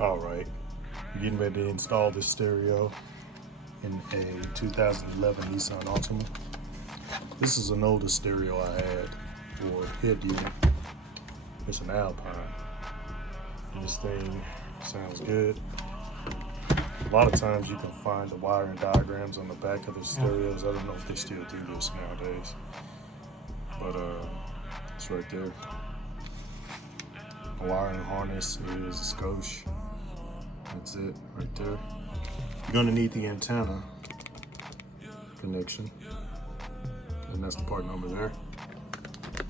All right, we're getting ready to install this stereo in a 2011 Nissan Altima. This is an older stereo I had for head unit. It's an Alpine. This thing sounds good. A lot of times you can find the wiring diagrams on the back of the stereos. I don't know if they still do this nowadays, but it's right there. The wiring harness is a skosh. That's it right there. You're gonna need the antenna connection, and that's the part number there.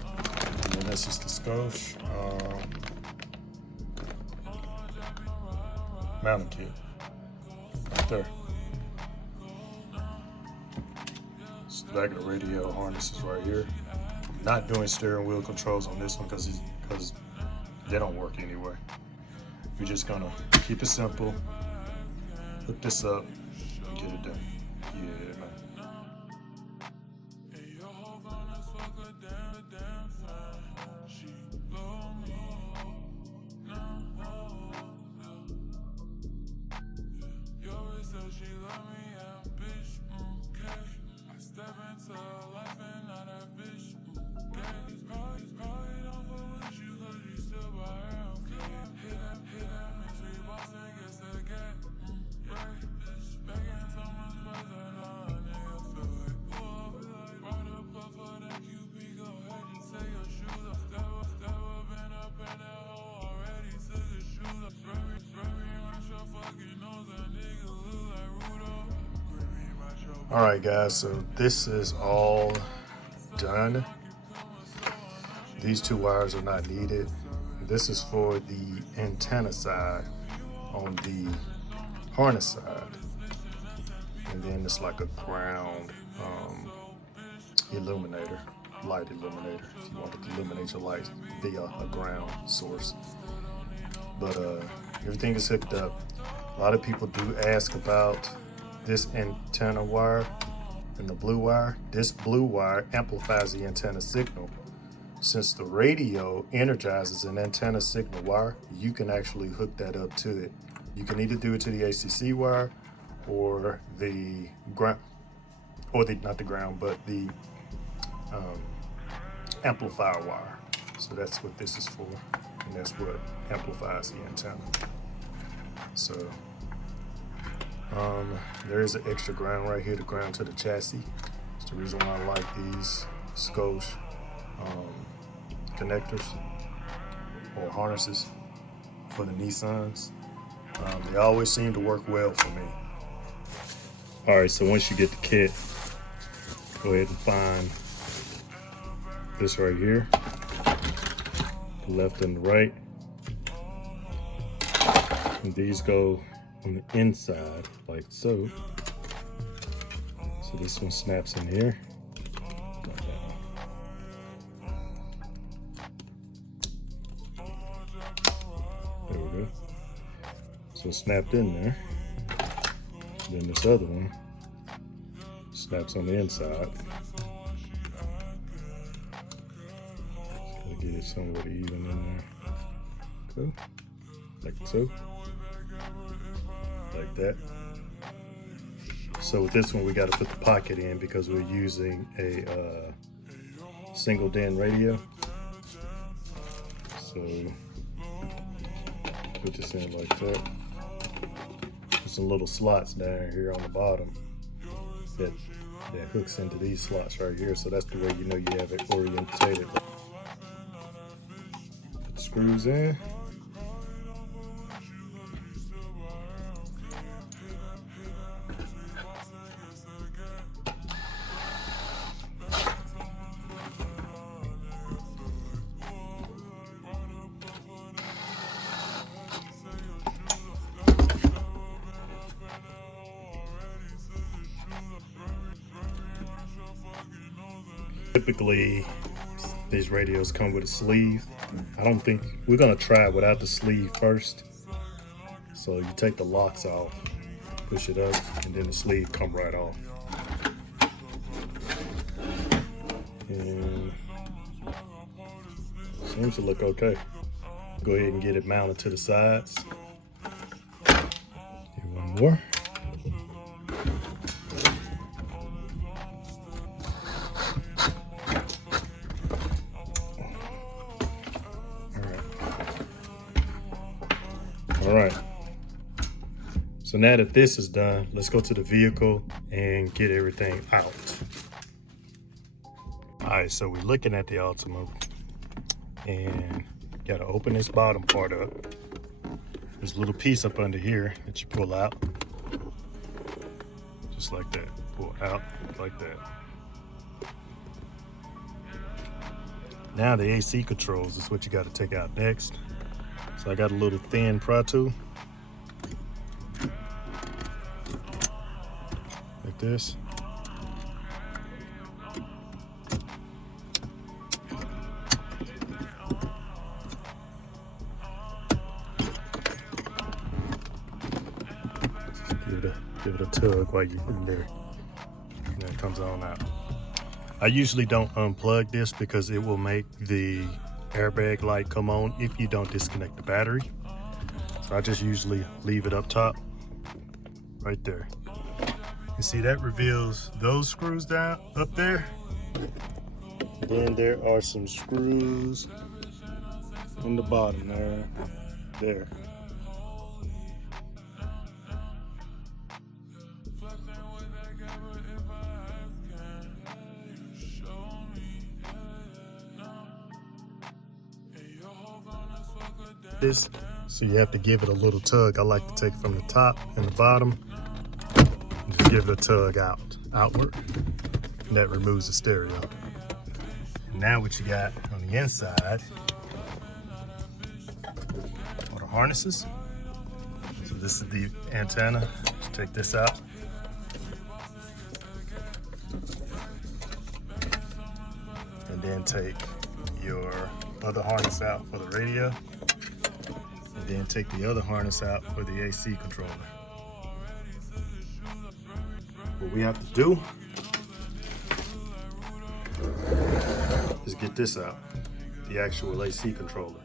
And then that's just the skosh mounting kit right there. It's the back of the radio harness is right here. Not doing steering wheel controls on this one because they don't work anyway. We're just gonna keep it simple, hook this up, and get it done. Yeah, man. All right, guys, so this is all done. These two wires are not needed. This is for the antenna side on the harness side. And then it's like a ground illuminator, light illuminator, if you wanted to illuminate your lights via a ground source. But everything is hooked up. A lot of people do ask about this antenna wire and the blue wire. This blue wire amplifies the antenna signal. Since the radio energizes an antenna signal wire, you can actually hook that up to it. You can either do it to the ACC wire or the ground, or not the ground, but the amplifier wire. So that's what this is for, and that's what amplifies the antenna. So there is an extra ground right here to ground to the chassis. It's the reason why I like these skosh connectors or harnesses for the Nissans. They always seem to work well for me. All right, so once you get the kit, go ahead and find this right here, the left and the right. And these go on the inside like so. So this one snaps in here. There we go. So snapped in there. Then this other one snaps on the inside. Just gotta get it somewhat even in there. Cool. Like so. Like that. So with this one, we got to put the pocket in because we're using a single DIN radio. So put this in like that. There's some little slots down here on the bottom that hooks into these slots right here. So that's the way you know you have it orientated. Put the screws in. Typically, these radios come with a sleeve. I don't think we're gonna try it without the sleeve first. So you take the locks off, push it up, and then the sleeve come right off. And seems to look okay. Go ahead and get it mounted to the sides. more. All right. So now that this is done, let's go to the vehicle and get everything out. All right, so we're looking at the Altima and got to open this bottom part up. There's a little piece up under here that you pull out. Just like that. Pull out like that. Now the AC controls is what you got to take out next. So I got a little thin pry tool. Like this. Give it a tug while you're in there. And then it comes on out. I usually don't unplug this because it will make the airbag light come on if you don't disconnect the battery. So I just usually leave it up top, right there. You see that reveals those screws down up there. Then there are some screws on the bottom there. This, so you have to give it a little tug. I like to take it from the top and the bottom and just give it a tug outward, and that removes the stereo. And now what you got on the inside are the harnesses. So this is the antenna. Just take this out. And then take your other harness out for the radio. And then take the other harness out for the AC controller. What we have to do is get this out, the actual AC controller.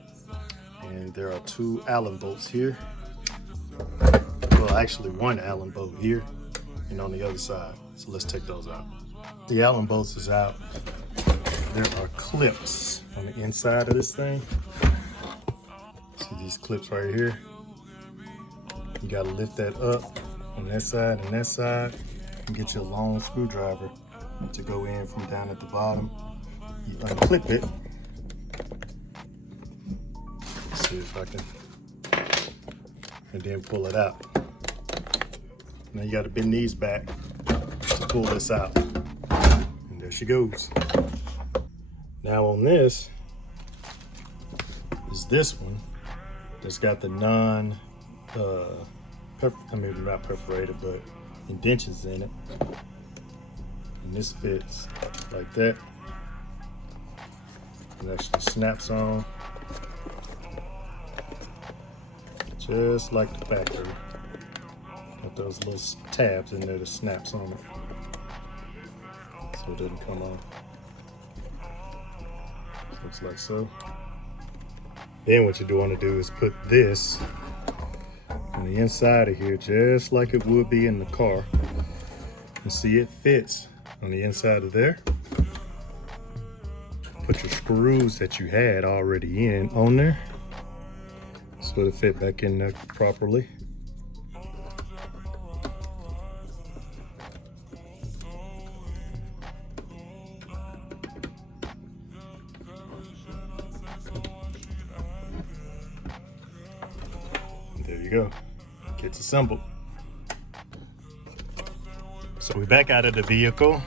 And there are two Allen bolts here. Well, actually one Allen bolt here and on the other side. So let's take those out. The Allen bolts is out. There are clips on the inside of this thing. See these clips right here? You gotta lift that up on that side and that side and get your long screwdriver to go in from down at the bottom. You unclip it. Let's see if I can. And then pull it out. Now you gotta bend these back to pull this out. And there she goes. Now on this is this one that's got the not perforated, but indentions in it. And this fits like that. It actually snaps on just like the factory. Got those little tabs in there that snaps on it, so it doesn't come off. Looks like so. Then what you do want to do is put this on the inside of here, just like it would be in the car. And see, it fits on the inside of there. Put your screws that you had already in on there, so it'll fit back in there properly. There you go. It's assembled. So we're back out of the vehicle.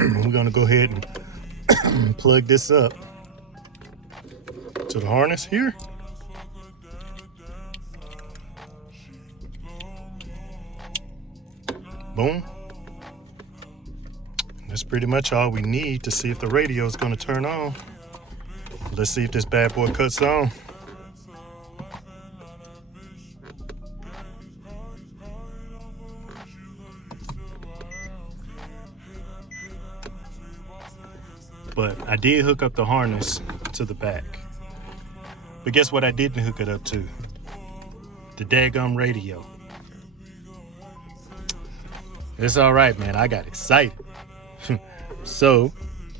We're gonna go ahead and plug this up to the harness here. Boom. That's pretty much all we need to see if the radio is gonna turn on. Let's see if this bad boy cuts on. But I did hook up the harness to the back. But guess what I didn't hook it up to? The daggum radio. It's all right, man. I got excited. So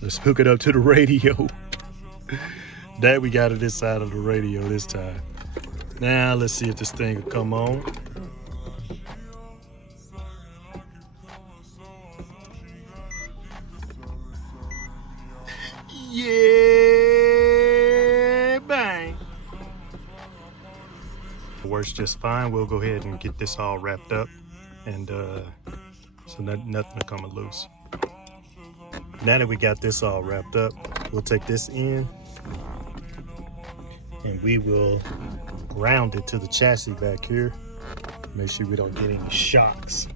let's hook it up to the radio. That we got it this side of the radio this time. Now let's see if this thing will come on. Yeah, bang. Works just fine. We'll go ahead and get this all wrapped up, and so nothing will come loose. Now that we got this all wrapped up, we'll take this in and we will ground it to the chassis back here. Make sure we don't get any shocks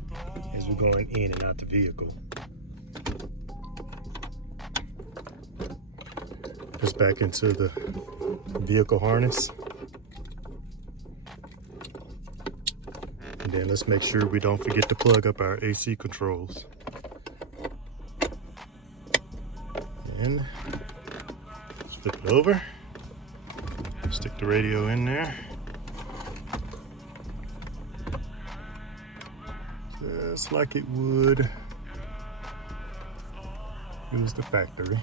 as we're going in and out the vehicle. This back into the vehicle harness. And then let's make sure we don't forget to plug up our AC controls. And let's flip it over. Stick the radio in there. Just like it would if it was the factory.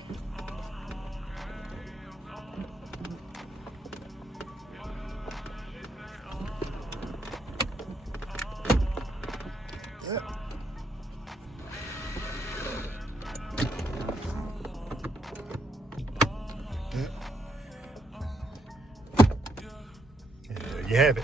And there you have it.